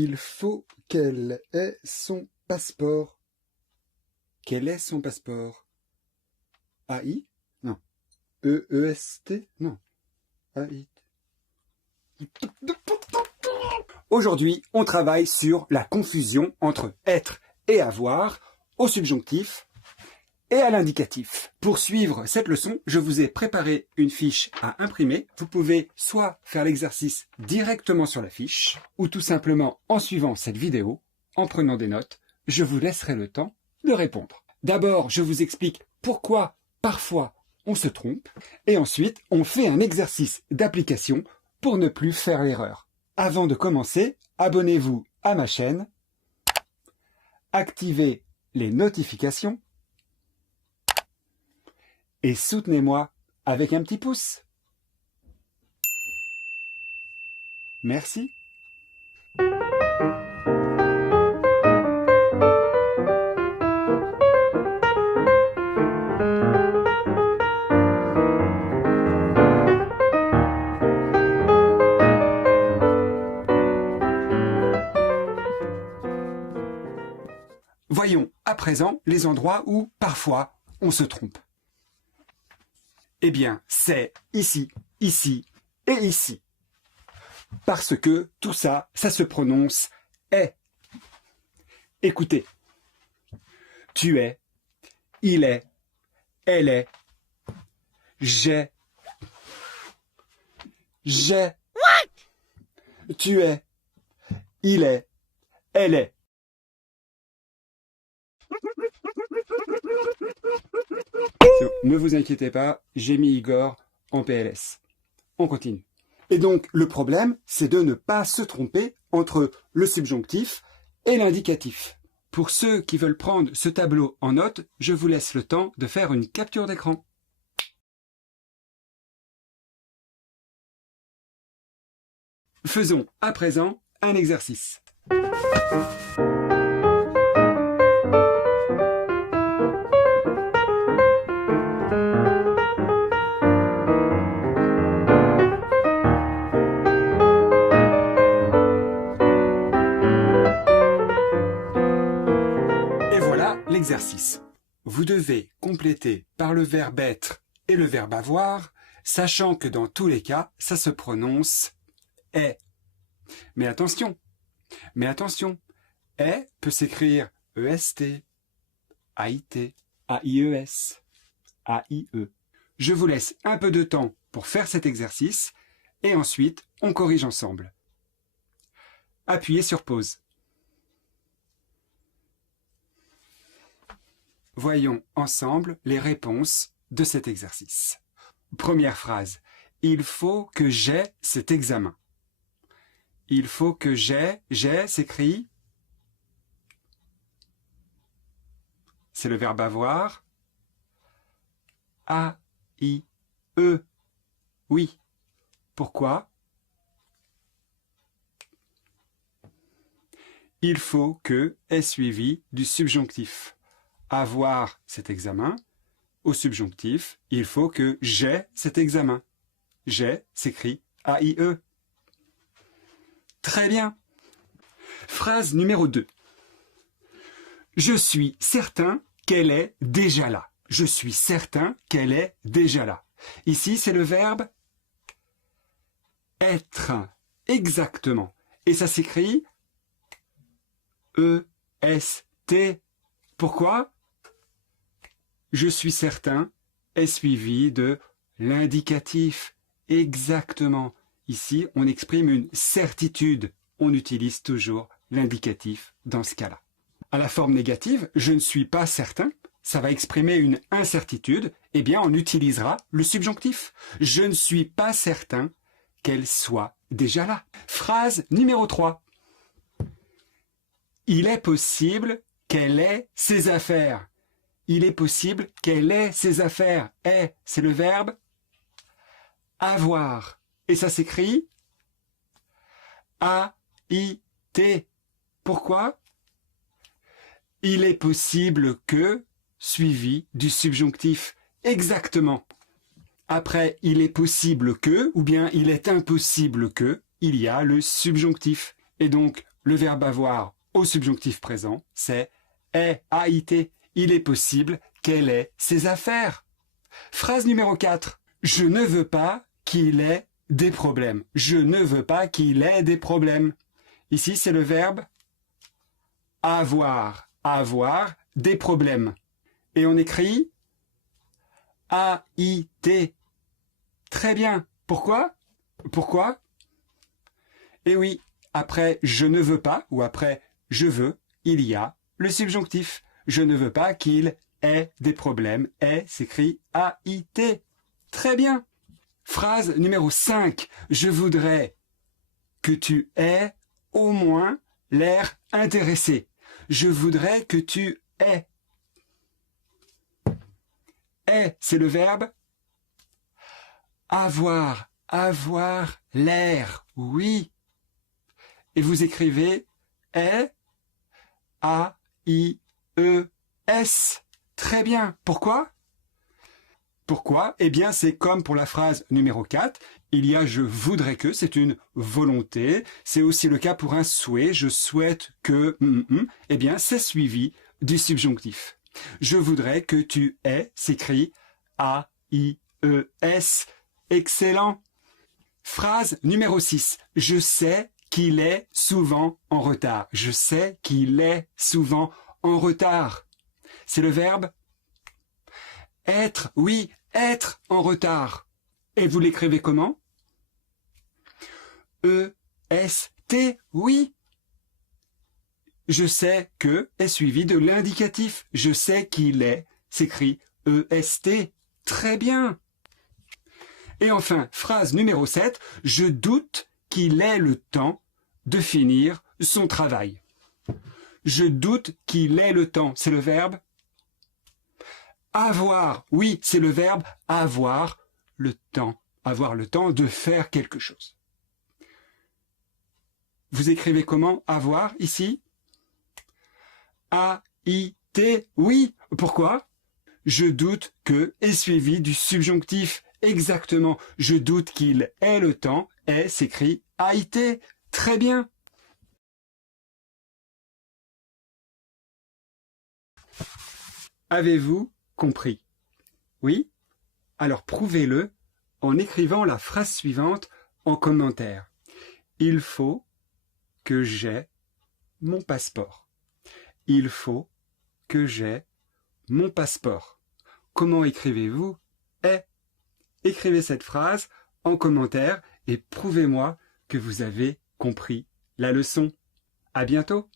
Il faut qu'elle ait son passeport. Quel est son passeport? AI? Non. EEST? Non. AI. Aujourd'hui, on travaille sur la confusion entre être et avoir au subjonctif et à l'indicatif. Pour suivre cette leçon, je vous ai préparé une fiche à imprimer. Vous pouvez soit faire l'exercice directement sur la fiche, ou tout simplement en suivant cette vidéo, en prenant des notes, je vous laisserai le temps de répondre. D'abord, je vous explique pourquoi parfois on se trompe, et ensuite on fait un exercice d'application pour ne plus faire l'erreur. Avant de commencer, abonnez-vous à ma chaîne, activez les notifications et soutenez-moi avec un petit pouce. Merci. Voyons à présent les endroits où, parfois, on se trompe. Eh bien, c'est ici, ici et ici. Parce que tout ça, ça se prononce « est ». Écoutez. Tu es, il est, elle est, j'ai. Tu es, il est, elle est. Ne vous inquiétez pas, j'ai mis Igor en PLS. On continue. Et donc, le problème, c'est de ne pas se tromper entre le subjonctif et l'indicatif. Pour ceux qui veulent prendre ce tableau en note, je vous laisse le temps de faire une capture d'écran. Faisons à présent un exercice. L'exercice. Vous devez compléter par le verbe être et le verbe avoir, sachant que dans tous les cas, ça se prononce est. Mais attention, est peut s'écrire EST, AIT, AIES, AIE. Je vous laisse un peu de temps pour faire cet exercice et ensuite on corrige ensemble. Appuyez sur pause. Voyons ensemble les réponses de cet exercice. Première phrase. Il faut que j'aie cet examen. Il faut que j'ai s'écrit. C'est le verbe avoir. A-I-E. Oui. Pourquoi? Il faut que est suivi du subjonctif. Avoir cet examen, au subjonctif, il faut que j'ai cet examen. J'ai s'écrit A-I-E. Très bien. Phrase numéro 2. Je suis certain qu'elle est déjà là. Je suis certain qu'elle est déjà là. Ici, c'est le verbe être. Exactement. Et ça s'écrit E-S-T. Pourquoi? Je suis certain est suivi de l'indicatif. Exactement. Ici, on exprime une certitude. On utilise toujours l'indicatif dans ce cas-là. À la forme négative, je ne suis pas certain, ça va exprimer une incertitude, eh bien on utilisera le subjonctif. Je ne suis pas certain qu'elle soit déjà là. Phrase numéro 3. Il est possible qu'elle ait ses affaires. Il est possible qu'elle ait ses affaires. Est, c'est le verbe avoir. Et ça s'écrit A-I-T. Pourquoi? Il est possible que, suivi du subjonctif. Exactement. Après, il est possible que, ou bien il est impossible que, il y a le subjonctif. Et donc, le verbe avoir au subjonctif présent, c'est ait, a été. Il est possible qu'elle ait ses affaires. Phrase numéro 4. Je ne veux pas qu'il ait des problèmes. Je ne veux pas qu'il ait des problèmes. Ici, c'est le verbe avoir. Avoir des problèmes. Et on écrit A-I-T. Très bien. Pourquoi? Pourquoi? Eh oui, après je ne veux pas ou après je veux, il y a le subjonctif. Je ne veux pas qu'il ait des problèmes. Ait s'écrit A-I-T. Très bien. Phrase numéro 5. Je voudrais que tu aies au moins l'air intéressé. Je voudrais que tu aies. Ait, c'est le verbe avoir. Avoir l'air. Oui. Et vous écrivez ait, A-I-E-S. Très bien. Pourquoi? Pourquoi? Eh bien, c'est comme pour la phrase numéro 4. Il y a je voudrais que, c'est une volonté. C'est aussi le cas pour un souhait. Je souhaite que, eh bien, c'est suivi du subjonctif. Je voudrais que tu aies, s'écrit A-I-E-S. Excellent. Phrase numéro 6. Je sais qu'il est souvent en retard. Je sais qu'il est souvent en retard. C'est le verbe être. Oui, être en retard. Et vous l'écrivez comment? E-S-T. Oui. Je sais que est suivi de l'indicatif. Je sais qu'il est s'écrit E-S-T. Très bien. Et enfin, phrase numéro 7. Je doute qu'il ait le temps de finir son travail. Je doute qu'il ait le temps. C'est le verbe avoir. Oui, c'est le verbe avoir le temps. Avoir le temps de faire quelque chose. Vous écrivez comment avoir ici? A-I-T. Oui. Pourquoi? Je doute que est suivi du subjonctif. Exactement. Je doute qu'il ait le temps. Est s'écrit A-I-T. Très bien. Avez-vous compris? Oui? Alors prouvez-le en écrivant la phrase suivante en commentaire. Il faut que j'aie mon passeport. Il faut que j'aie mon passeport. Comment écrivez-vous est? Écrivez cette phrase en commentaire et prouvez-moi que vous avez compris la leçon. À bientôt!